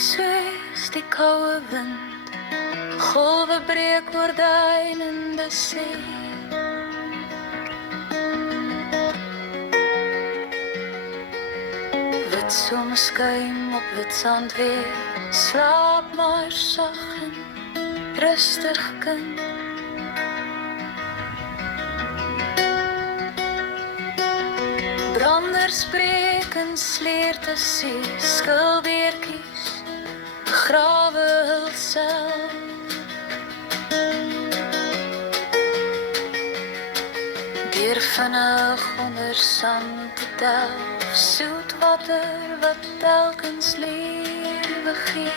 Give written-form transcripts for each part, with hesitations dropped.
soos die koue wind, golwe breek oor duinende see. Wit somskuim op wit sand weer, slaap maar sag en rustig kind. Branders breek en sleerte see, skildeertjies begrawe hulself. Deur vinnig onder sand te delf, soet water wat telkens lewe gee.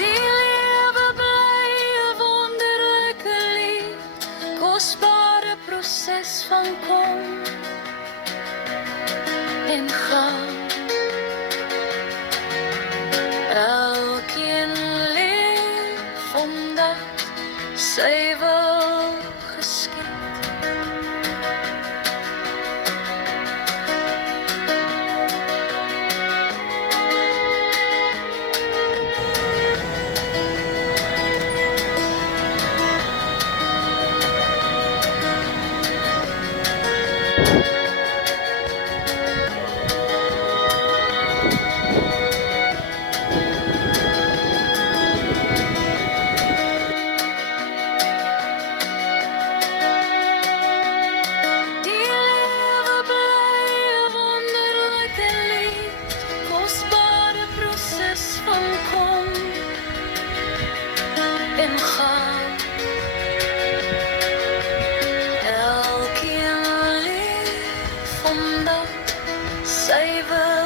Die lewe bly 'n wonderlike lied, kosbare proses van kom en gaan. Elkeen leef omdat sy wil geskied. En gaan. Elkeen leef omdat sy wil